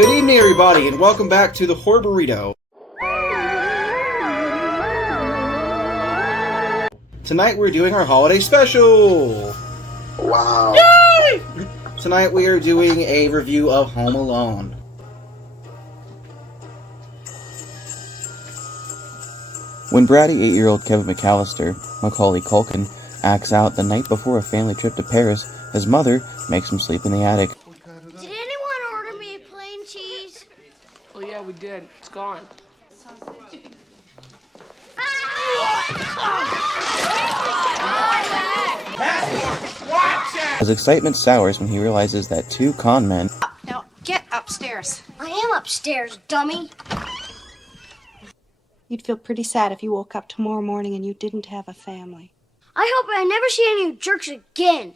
Good evening, everybody, and welcome back to the Horror Burrito. Tonight we're doing our holiday special! Wow. Yay! Tonight we are doing a review of Home Alone. When bratty 8-year-old Kevin McAllister, Macaulay Culkin, acts out the night before a family trip to Paris, his mother makes him sleep in the attic. Did anyone order me a plain cheese? Oh yeah, we did. It's gone. His excitement sours when he realizes that two con men... Now, get upstairs. I am upstairs, dummy. You'd feel pretty sad if you woke up tomorrow morning and you didn't have a family. I hope I never see any of you jerks again.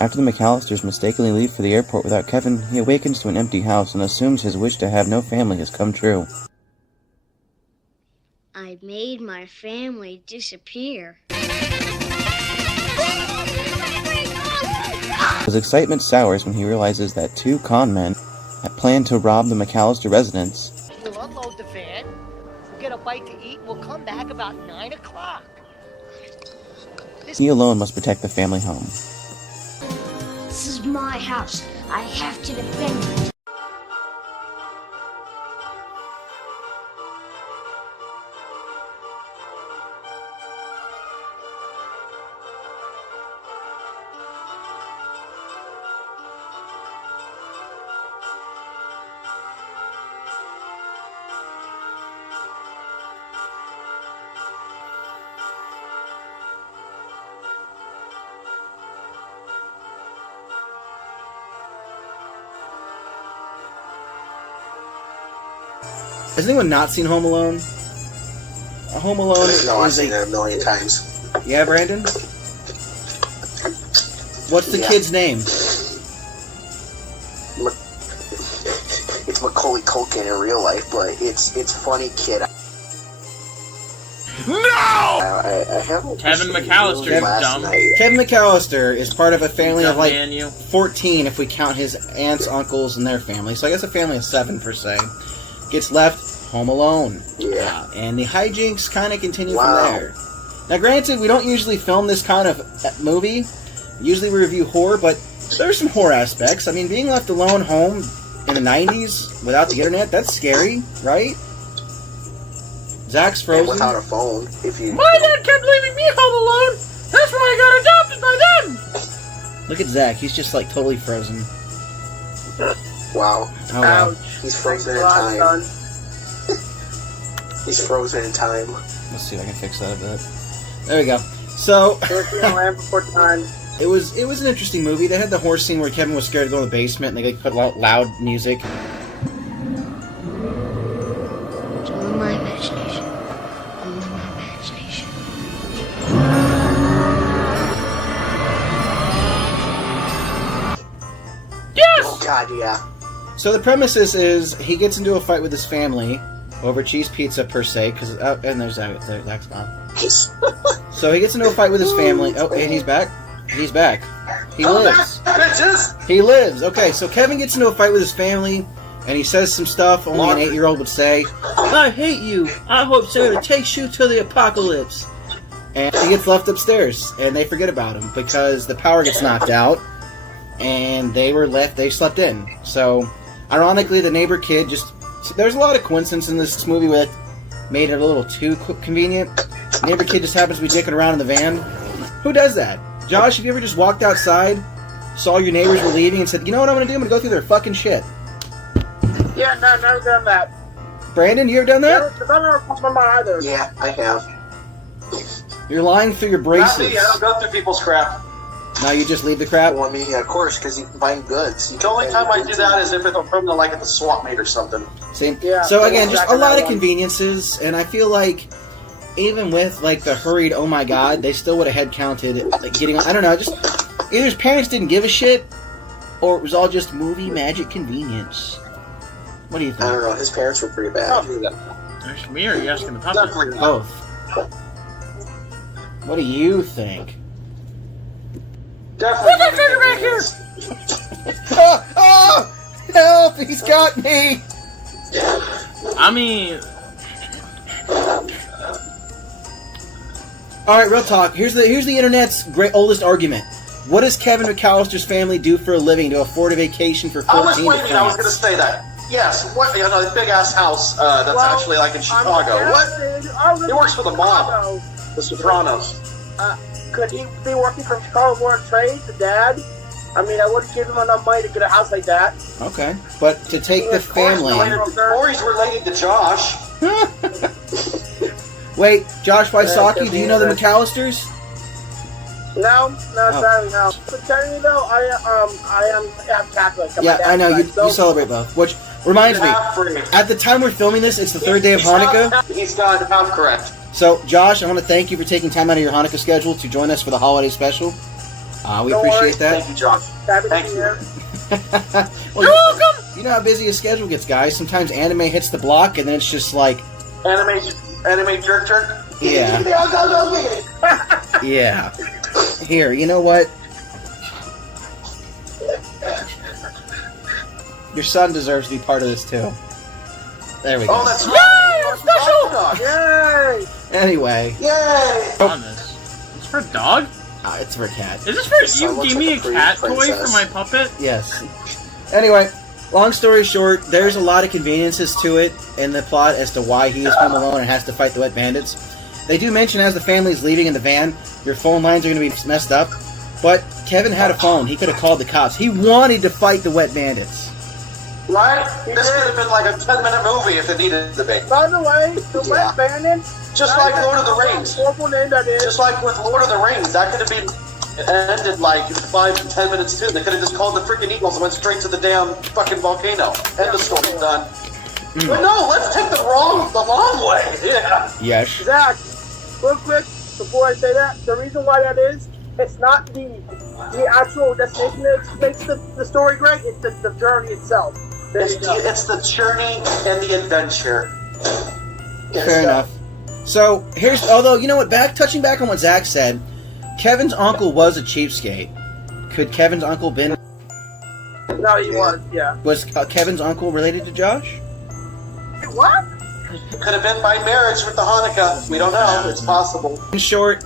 After the McAllisters mistakenly leave for the airport without Kevin, he awakens to an empty house and assumes his wish to have no family has come true. I made my family disappear. His excitement sours when he realizes that two con men had planned to rob the McAllister residence. We'll unload the van, we'll get a bite to eat, and we'll come back about 9 o'clock. He alone must protect the family home. This is my house. I have to defend it. Has anyone not seen Home Alone? Home Alone No, I've is seen it a million times. Yeah, Brandon? What's the kid's name? It's Macaulay Culkin in real life, but it's funny, kid. No! I haven't Kevin McAllister, you dumb. Kevin McAllister is part of a family of like Man, you. 14 if we count his aunts, uncles, and their family. So I guess a family of 7 per se. Gets left home alone. Yeah. And the hijinks kind of continue Wow. from there. Now granted, we don't usually film this kind of movie. Usually we review horror, but there's some horror aspects. I mean, being left alone home in the 90s without the internet, that's scary, right? Zach's frozen. And without a phone, if you... My dad kept leaving me home alone. That's why I got adopted by them. Look at Zach. He's just like totally frozen. Wow. Oh, wow. He's frozen in time. He's frozen in time. Let's see if I can fix that a bit. There we go. So it was an interesting movie. They had the horse scene where Kevin was scared to go in the basement, and they put loud music. It's all in my imagination. All in my imagination. Yes. Oh God, yeah. So the premise is he gets into a fight with his family over cheese pizza per se, because and there's Zach's gone. So he gets into a fight with his family. Oh, and he's back. He's back. He lives. Bitches! He lives. Okay, so Kevin gets into a fight with his family, and he says some stuff only an 8-year-old would say. I hate you. I hope Santa takes you to the apocalypse. And he gets left upstairs, and they forget about him because the power gets knocked out, and they slept in. So, ironically, the neighbor kid just... There's a lot of coincidence in this movie that made it a little too convenient. Neighbor kid just happens to be dicking around in the van. Who does that? Josh, have you ever just walked outside, saw your neighbors were leaving, and said, you know what I'm going to do? I'm going to go through their fucking shit. Yeah, no, never done that. Brandon, you ever done that? Never crossed my mind either. Yeah, I have. You're lying through your braces. Not me, I don't go through people's crap. Now you just leave the crap? Well, I mean, yeah, of course, because you can buy goods. The only time I do that is if it's from the, like at the swap meet or something. Same. Yeah, So again, just a exactly lot that of one. conveniences, and I feel like even with like the hurried oh my god, they still would have head counted like getting, I don't know, just either his parents didn't give a shit or it was all just movie magic convenience. What do you think? I don't know, his parents were pretty bad. There's me or are you asking the public? Both. What do you think? Definitely. Put that trigger back here! Oh! Oh! Help! He's got me! I mean... Alright, real talk. Here's the internet's oldest argument. What does Kevin McAllister's family do for a living to afford a vacation for 14 I was to waiting. I was going to France? say that. Yes, what the big ass house that's actually like in Chicago. What? He works for the mob, the Sopranos. Could he be working from Chicago Board of Trade, the dad? I mean, I wouldn't give him enough money to get a house like that. Okay, but to take the family... Or he's related to Josh. Wait, Josh Wysocki, do you know the McAllisters? No, sadly no. But technically though, I'm Catholic. Yeah, I know, you celebrate both. Which reminds me, at the time we're filming this, it's the third day of Hanukkah. He's got half correct. So, Josh, I want to thank you for taking time out of your Hanukkah schedule to join us for the holiday special. We appreciate that. Thank you, Josh. Thank you. Well, you're welcome! You know how busy his schedule gets, guys. Sometimes anime hits the block, and then it's just like... Anime jerk. Yeah. Yeah. Here, you know what? Your son deserves to be part of this, too. There we go. Oh, that's right! Yay! Anyway. Yay! On this. It's for a dog? It's for a cat. Is this for son you? looks Gave like me a a free cat toy princess. for my puppet? Yes. Anyway, long story short, there's a lot of conveniences to it in the plot as to why he is home alone and has to fight the wet bandits. They do mention as the family's leaving in the van, your phone lines are going to be messed up. But Kevin had a phone. He could have called the cops. He wanted to fight the wet bandits. Right? This could have been like a 10-minute movie if it needed to be. By the way, the Wet Bandits... Just like Lord of the Rings. Horrible name that is. Just like with Lord of the Rings, that could have been ended like 5 to 10 minutes too. They could have just called the freaking Eagles and went straight to the damn fucking volcano. End of story, done. But no, let's take the long way. Yeah. Yes. Zach, real quick, before I say that, the reason why that is, it's not the actual destination that makes the story great, it's the journey itself. It's the journey and the adventure. Fair enough. So, although, you know what, touching back on what Zach said, Kevin's uncle was a cheapskate. Could Kevin's uncle been... No, he was, yeah. Was Kevin's uncle related to Josh? What? Could have been by marriage with the Hanukkah. We don't know. It's possible. In short,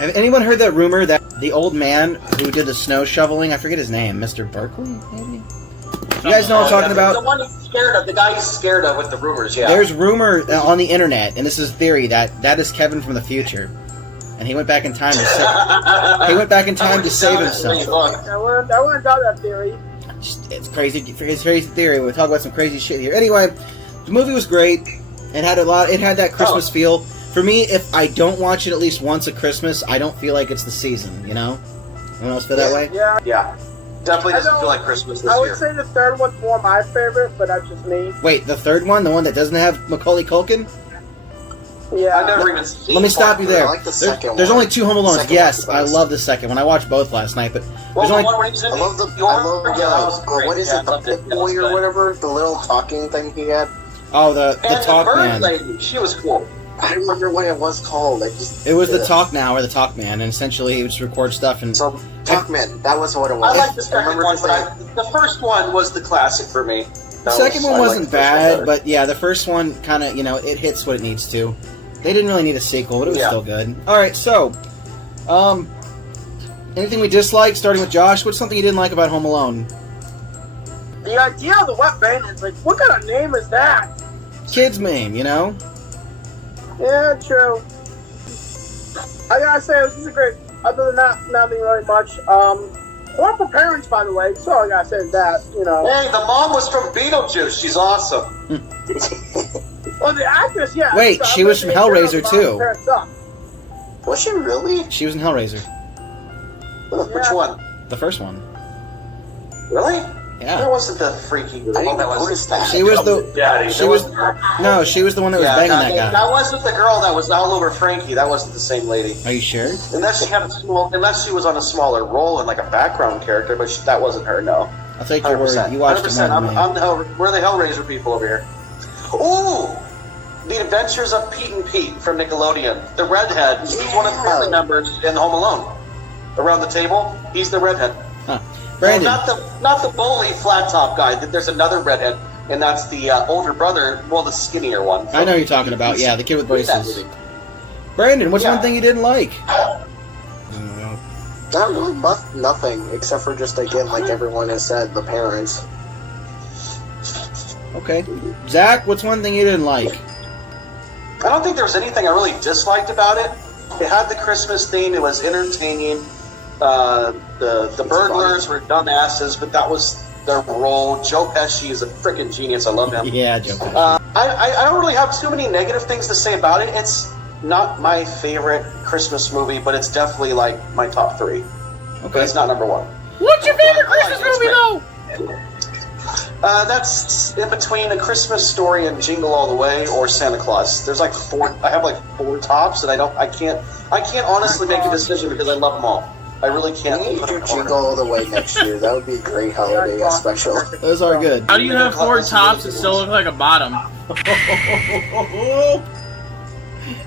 have anyone heard that rumor that the old man who did the snow shoveling, I forget his name, Mr. Berkeley, maybe? You guys know what I'm talking about? The one he's scared of, the guy he's scared of with the rumors, yeah. There's rumor on the internet, and this is theory, that is Kevin from the future. And he went back in time to save himself. I wouldn't doubt that theory. It's crazy. It's crazy theory. We'll talk about some crazy shit here. Anyway, the movie was great. It had that Christmas feel. For me, if I don't watch it at least once at Christmas, I don't feel like it's the season, you know? Anyone else feel that way? Yeah. Definitely doesn't feel like Christmas this year. I would say the third one's more my favorite, but that's just me. Wait, the third one? The one that doesn't have Macaulay Culkin? Yeah. I've never even seen Let me stop you there. I like the second There's one. only 2 Home Alones. Second Yes, one's the I best. love the second one. I watched both last night, but Well, there's only... the one where he's in I love New York? the Yeah, that was great. what is Yeah, it, the I loved it. Pit That was Boy or good. whatever? The little talking thing he had? Oh, the And Talk the bird Man. lady, she was cool. I don't remember what it was called. It was the Talk Now, or the Talk Man, and essentially he would just record stuff and... So, Talkman, that was what it was. I like the second remember one, his but name. the first one was the classic for me. The second one I liked wasn't the first one bad, better. but yeah, the first one kind of, it hits what it needs to. They didn't really need a sequel, but it was still good. Alright, so, anything we disliked, starting with Josh? What's something you didn't like about Home Alone? The idea of the Wet Bandits, like, what kind of name is that? Kids' name, Yeah, true. I gotta say, this is a great. Other than that, nothing really much. Horrible parents, by the way. So all I gotta say is that, Hey, the mom was from Beetlejuice. She's awesome. Well, the actress, yeah. Wait, she was from Hellraiser, too. Was she really? She was in Hellraiser. Which one? The first one. Really? Yeah. That wasn't the freaky girl. I didn't that notice that. She was the... Daddy. She was... No, she was the one that was banging that guy. That wasn't the girl that was all over Frankie. That wasn't the same lady. Are you sure? Unless she was on a smaller role and like a background character, but that wasn't her. No. I'll take your word. 100%. You watched it more than me. We're the Hellraiser people over here. Ooh! The Adventures of Pete and Pete from Nickelodeon. The redhead. He's one of the family members in Home Alone. Around the table, he's the redhead. Huh. Brandon. Well, not the bully flat top guy. There's another redhead, and that's the older brother. Well, the skinnier one. I know who you're talking about. Yeah, the kid with braces. Brandon, what's one thing you didn't like? Not really nothing, except for just, again, like everyone has said, the parents. Okay. Zach, what's one thing you didn't like? I don't think there was anything I really disliked about it. It had the Christmas theme. It was entertaining. The burglars were dumbasses, but that was their role. Joe Pesci is a freaking genius. I love him. Yeah, Joe Pesci. I don't really have too many negative things to say about it. It's not my favorite Christmas movie, but it's definitely like my top 3. Okay. But it's not number 1. What's your favorite Christmas movie, though? That's in between A Christmas Story and Jingle All the Way or Santa Claus. There's like 4. I have like 4 tops, and I can't honestly make a decision because I love them all. I really can't. We need to Jingle All the Way next year. That would be a great holiday special. Those are good. How do you have 4 tops and still look like a bottom?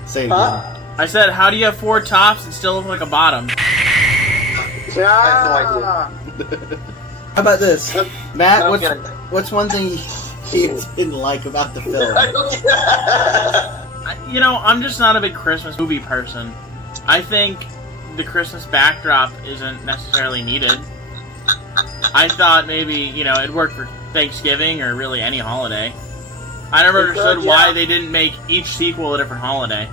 Say it again. I said, how do you have 4 tops and still look like a bottom? Yeah. I have no idea. How about this? Matt, I don't what's one thing you didn't like about the film? You know, I'm just not a big Christmas movie person. I think the Christmas backdrop isn't necessarily needed. I thought maybe, you know, it'd work for Thanksgiving or really any holiday. I never understood why they didn't make each sequel a different holiday.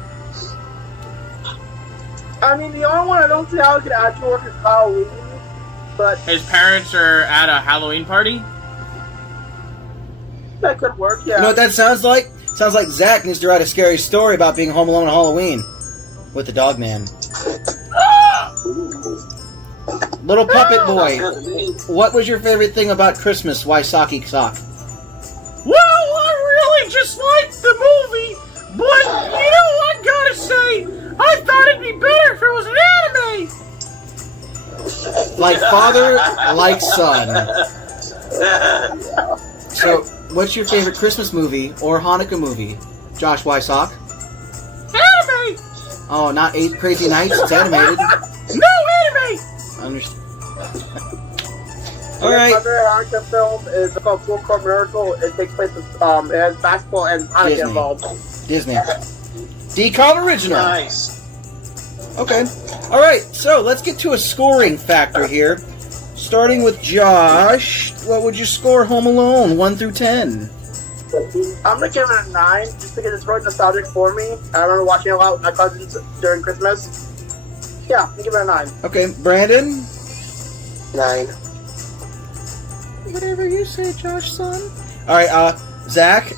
I mean, the only one I don't see how it could actually work is Halloween, but His parents are at a Halloween party? that could work, yeah. You know what that sounds like? Sounds like Zach needs to write a scary story about being home alone on Halloween with the dog man. Little puppet boy, what was your favorite thing about Christmas? Why Socky Sock? Well, I really just liked the movie, but you know, I gotta say, I thought it'd be better if it was an anime. Like father, like son. So, what's your favorite Christmas movie or Hanukkah movie? Josh Wysock? Anime! Oh, not 8 Crazy Nights? It's animated. No anime! Understand. My Alright. favorite Hanukkah film is called Full Court Miracle. It takes place with, it has basketball and Hanukkah Disney. involved. Disney. Decon Original. Nice. Okay. Alright, so let's get to a scoring factor here. Starting with Josh, what would you score Home Alone, 1 through 10? I'm gonna give it a 9, just because it's really nostalgic for me. I remember watching it a lot with my cousins during Christmas. Yeah, I'm gonna give it a 9. Okay, Brandon? 9. Whatever you say, Josh, son. Alright, Zach?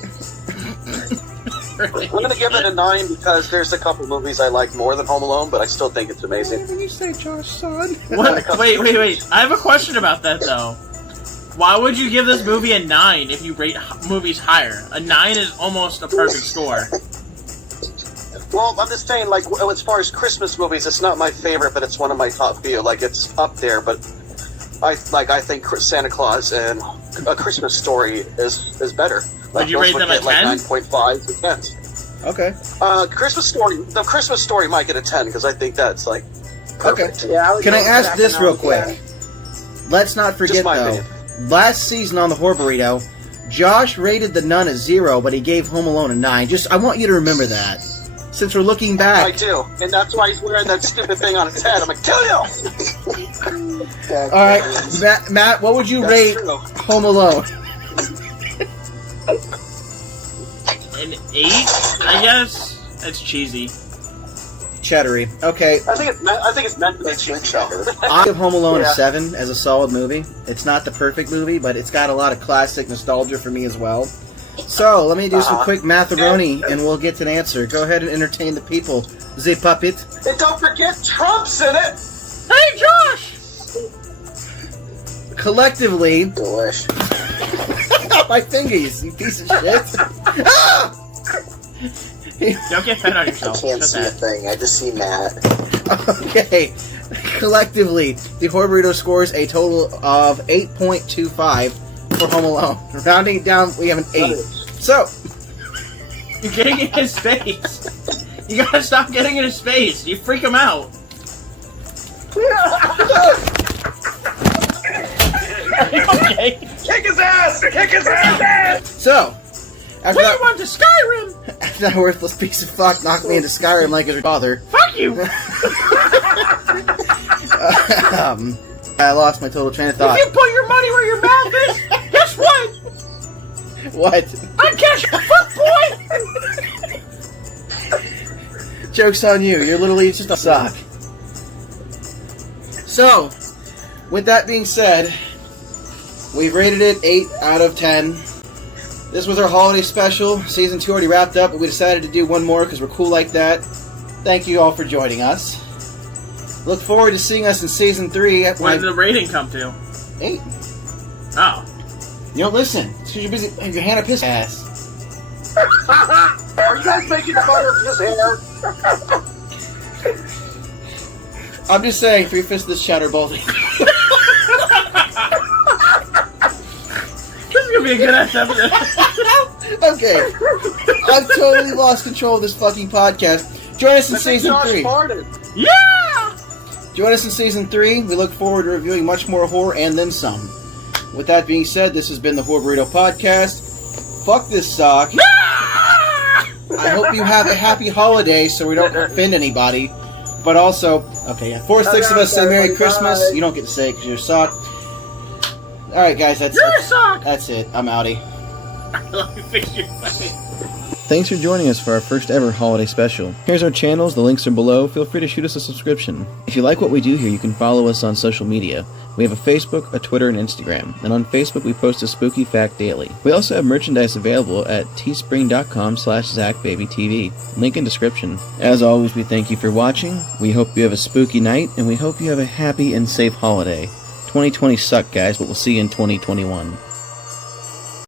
I'm gonna give it a 9 because there's a couple movies I like more than Home Alone, but I still think it's amazing. Whatever you say, Josh, son. What? Wait. I have a question about that, though. Why would you give this movie a 9 if you rate movies higher? A 9 is almost a perfect score. Well, I'm just saying, like, as far as Christmas movies, it's not my favorite, but it's one of my top few. Like, it's up there, but I think Santa Claus and A Christmas Story is better. Would you rate them a 10? Like 9.5 to 10. Okay. The Christmas Story might get a 10 because I think that's like perfect. Okay. Yeah, Can I ask this real quick? Let's not forget, Just my though, opinion. last season on the Horror Burrito, Josh rated The Nun a 0, but he gave Home Alone a 9. I want you to remember that. Since we're looking I back. do, and that's why he's wearing that stupid thing on his head. I'm like, kill you! Alright, Matt, what would you That's rate true. Home Alone? An 8, I guess? That's cheesy. Cheddary. Okay, I think it's meant to be cheesy. I give Home Alone a Yeah. 7 as a solid movie. It's not the perfect movie, but it's got a lot of classic nostalgia for me as well. So, let me do some quick matharoni, and we'll get to an answer. Go ahead and entertain the people. The puppet. And don't forget Trump's in it! Hey, Josh! Collectively, Delish. my fingies, you piece of shit. Ah! Don't get fed on I yourself. can't Shut see a that. thing. I just see Matt. Okay, collectively, the Horror Burrito scores a total of 8.25 for Home Alone. Rounding it down, we have an 8. So, You're getting in his face. You gotta stop getting in his face. You freak him out. Okay. Kick his ass! Kick his ass! So, after We that, went to Skyrim! after that worthless piece of fuck knocked me into Skyrim like his father, Fuck you! I lost my total train of thought. If you put your money where your mouth is, guess what? What? I'm cash fuck boy! Joke's on you. You're literally just a sock. So, with that being said, we've rated it 8 out of 10. This was our holiday special. Season 2 already wrapped up, but we decided to do one more because we're cool like that. Thank you all for joining us. Look forward to seeing us in Season 3. What did the rating come to? 8. Oh. You don't listen. It's because you're busy with your Hannah piss ass. Are you guys making fun of his hair? I'm just saying, 3/5 of this chatter balding. This is gonna be a good ass episode. Okay. I've totally lost control of this fucking podcast. Join us in Season 3. Yeah! Join us in Season 3. We look forward to reviewing much more horror and then some. With that being said, this has been the Horror Burrito Podcast. Fuck this sock. I hope you have a happy holiday so we don't offend anybody. But also, okay, yeah, 4 or 6 of us say Merry Christmas. You don't get to say it because you're a sock. Alright, guys, that's it. I'm outie. Let me fix your face. Thanks for joining us for our first ever holiday special. Here's our channels, the links are below. Feel free to shoot us a subscription. If you like what we do here, you can follow us on social media. We have a Facebook, a Twitter, and Instagram. And on Facebook, we post a spooky fact daily. We also have merchandise available at teespring.com/ZakBabyTV. Link in description. As always, we thank you for watching. We hope you have a spooky night, and we hope you have a happy and safe holiday. 2020 sucked, guys, but we'll see you in 2021.